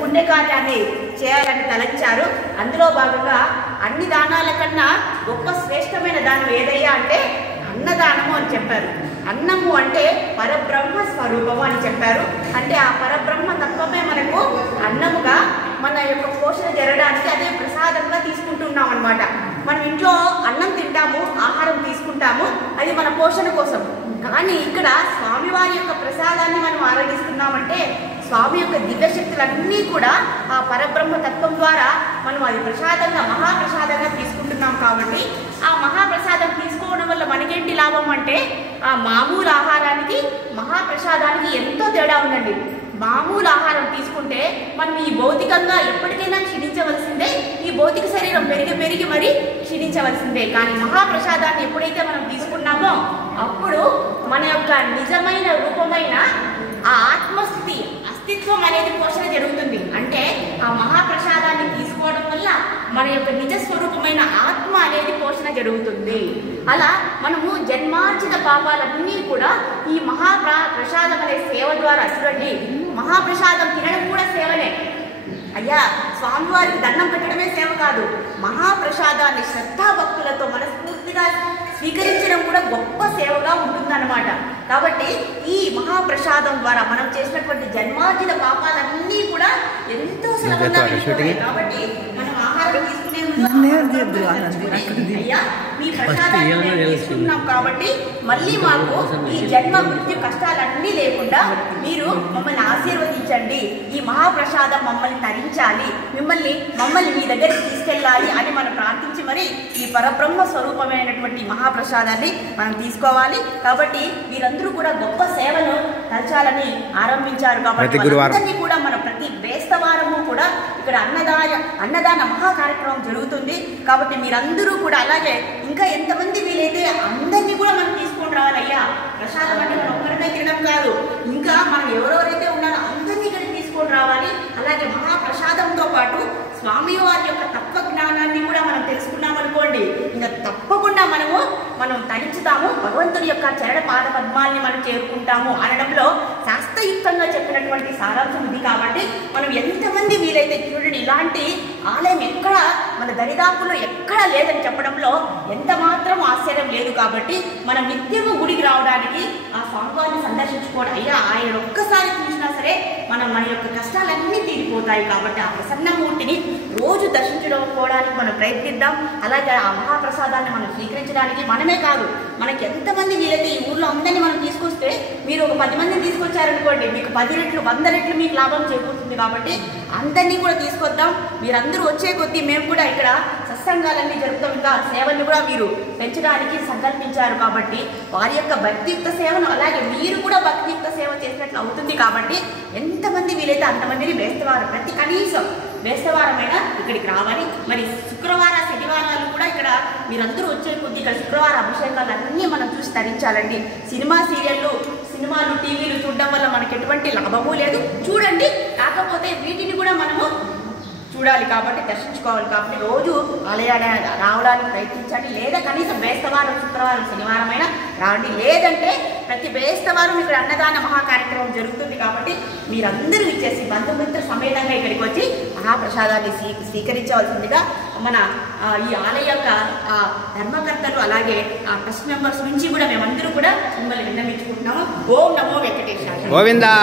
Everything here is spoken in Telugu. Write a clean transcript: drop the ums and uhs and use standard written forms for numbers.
పుణ్యకార్యాన్ని చేయాలని తలంచారు. అందులో భాగంగా అన్ని దానాల కన్నా గొప్ప శ్రేష్టమైన దానం ఏదయ్యా అంటే అన్నదానము అని చెప్పారు. అన్నము అంటే పరబ్రహ్మ స్వరూపము అని చెప్పారు. అంటే ఆ పరబ్రహ్మ తత్వమే మనకు అన్నముగా మన యొక్క పోషణ జరగడానికి అదే ప్రసాదంగా తీసుకుంటున్నాం అన్నమాట. మనం ఇంట్లో అన్నం తింటాము, ఆహారం తీసుకుంటాము, అది మన పోషణ కోసం. కానీ ఇక్కడ స్వామివారి యొక్క ప్రసాదాన్ని మనం ఆరాధిస్తున్నామంటే స్వామి యొక్క దివ్యశక్తులన్నీ కూడా ఆ పరబ్రహ్మ తత్వం ద్వారా మనం అది ప్రసాదంగా మహాప్రసాదంగా తీసుకుంటున్నాం. కాబట్టి ఆ మహాప్రసాదం తీసుకోవడం వల్ల మనకేంటి లాభం అంటే ఆ మామూలు ఆహారానికి మహాప్రసాదానికి ఎంతో తేడా ఉందండి. మామూలు ఆహారం తీసుకుంటే మనం ఈ భౌతికంగా ఎప్పటికైనా క్షీణించవలసిందే, ఈ భౌతిక శరీరం పెరిగి మరి క్షీణించవలసిందే. కానీ మహాప్రసాదాన్ని ఎప్పుడైతే మనం తీసుకున్నామో అప్పుడు మన యొక్క నిజమైన రూపమైన ఆ ఆత్మస్థితి అస్తిత్వం అనేది పోషణ జరుగుతుంది. అంటే ఆ మహాప్రసాదాన్ని తీసుకోవడం వల్ల మన యొక్క నిజ స్వరూపమైన ఆత్మ అనేది పోషణ జరుగుతుంది. అలా మనము జన్మార్జిత పాపాలన్నీ కూడా ఈ మహాప్రసాదం అనే సేవ ద్వారా, చూడండి మహాప్రసాదం తినడం కూడా సేవనే అయ్యా. స్వామివారికి దండం పెట్టడమే సేవ కాదు, మహాప్రసాదాన్ని శ్రద్ధాభక్తులతో మనస్ఫూర్తిగా స్వీకరించడం కూడా గొప్ప సేవగా ఉంటుందన్నమాట. కాబట్టి ఈ మహాప్రసాదం ద్వారా మనం చేసినటువంటి జన్మార్జిత పాపాలన్నీ కూడా ఎంతో సులభంగా వెళ్ళిపోతాయి. కాబట్టి మనం ఆహారం తీసుకునే అయ్యా మీ ప్రసాదాన్ని తీసుకున్నాం కాబట్టి మళ్ళీ మాకు ఈ జన్మ మృత్యు కష్టాలన్నీ లేకుండా మీరు మమ్మల్ని ఆశీర్వదించండి, ఈ మహాప్రసాదం మమ్మల్ని తరించాలి, మమ్మల్ని మీ దగ్గరికి తీసుకెళ్ళాలి అని మనం ప్రార్థించి మరి ఈ పరబ్రహ్మ స్వరూపమైనటువంటి మహాప్రసాదాన్ని మనం తీసుకోవాలి. కాబట్టి వీరందరూ కూడా గొప్ప సేవను తలచాలని ఆరంభించారు. కాబట్టి అందరినీ కూడా మనం ప్రతి బేస్తవారము కూడా ఇక్కడ అన్నదాన మహా కార్యక్రమం జరుగుతుంది. కాబట్టి మీరందరూ కూడా అలాగే ఇంకా ఎంతమంది వీలైతే అందరినీ కూడా మనం తీసుకొని రావాలయ్యా. ప్రసాదం అంటే మనం ఒక్కరినే తినడం కాదు, ఇంకా మనం ఎవరెవరైతే ఉన్నారో అందరినీ ఇక్కడ తీసుకొని రావాలి. అలాగే మహాప్రసాదంతో పాటు స్వామి వారి యొక్క తత్వ జ్ఞానాన్ని కూడా మనం తెలుసుకున్నాం అనుకోండి, ఇంకా తప్పకుండా మనం తరించుతాము, భగవంతుడి యొక్క చరణ పాద పద్మాల్ని మనం చేరుకుంటాము అనడంలో శాస్త్రయుక్తంగా చెప్పినటువంటి సారాంశం ఇది. కాబట్టి మనం ఎంతమంది వీలైతే చూడండి, ఇలాంటి ఆలయం ఎక్కడ మన దరిదాపులో ఎక్కడ లేదని చెప్పడంలో ఎంత మాత్రం ఆశ్చర్యం లేదు. కాబట్టి మనం నిత్యము గుడికి రావడానికి, ఆ స్వామివారిని సందర్శించుకోవడం అయ్యా ఆయన ఒక్కసారి చూసినా సరే మన యొక్క కష్టాలన్నీ తీరిపోతాయి. కాబట్టి ఆ ప్రసన్నమూర్తిని రోజు దర్శించుకోవడానికి మనం ప్రయత్నిద్దాం. అలాగే ఆ మహాప్రసాదాన్ని మనం స్వీకరించడానికి మనమే కాదు, మనకి ఎంతమంది వీలైతే ఈ ఊర్లో అందరినీ మనం తీసుకొస్తే, మీరు ఒక 10 మందిని తీసుకొచ్చారనుకోండి, మీకు 10 రెట్లు 100 రెట్లు మీకు లాభం చేకూరుతుంది. కాబట్టి అందరినీ కూడా తీసుకొద్దాం. మీరందరూ వచ్చే కొద్దీ మేము కూడా ఇక్కడ సత్సంగాలన్నీ జరుపుతాం, ఇంకా సేవలను కూడా మీరు పెంచడానికి సంకల్పించారు. కాబట్టి వారి యొక్క భక్తియుక్త సేవను అలాగే మీరు కూడా భక్తియుక్త సేవ చేసినట్లు అవుతుంది. కాబట్టి ఎంతమంది వీలైతే అంతమందిని బేస్తవారం, కనీసం బేస్తవారమైనా ఇక్కడికి రావాలి. మరి శుక్రవారం శనివారాలు కూడా ఇక్కడ మీరందరూ వచ్చే కొద్ది ఇక్కడ శుక్రవారం అభిషేకాలు అన్నీ మనం చూసి తరించాలండి. సినిమాలు టీవీలు చూడడం వల్ల మనకి ఎటువంటి లాభము లేదు. చూడండి, కాకపోతే వీటిని కూడా మనము చూడాలి కాబట్టి దర్శించుకోవాలి. కాబట్టి రోజు ఆలయాన్ని రావడానికి ప్రయత్నించండి. లేదా కనీసం బేస్తవారం శుక్రవారం శనివారం అయినా రావండి. లేదంటే ప్రతి బేస్తవారం ఇక్కడ అన్నదాన మహా కార్యక్రమం జరుగుతుంది. కాబట్టి మీరందరూ ఇచ్చేసి బంధుమిత్ర సమేతంగా ఇక్కడికి వచ్చి మహాప్రసాదాన్ని స్వీకరించవలసిందిగా మన ఈ ఆలయ యొక్క ధర్మకర్తలు అలాగే ఆ ట్రస్ట్ మెంబర్స్ నుంచి కూడా మేమందరూ కూడా మిమ్మల్ని విన్నవించుకుంటున్నాము. ఓం నమో వెంకటేశాయ. గోవిందా.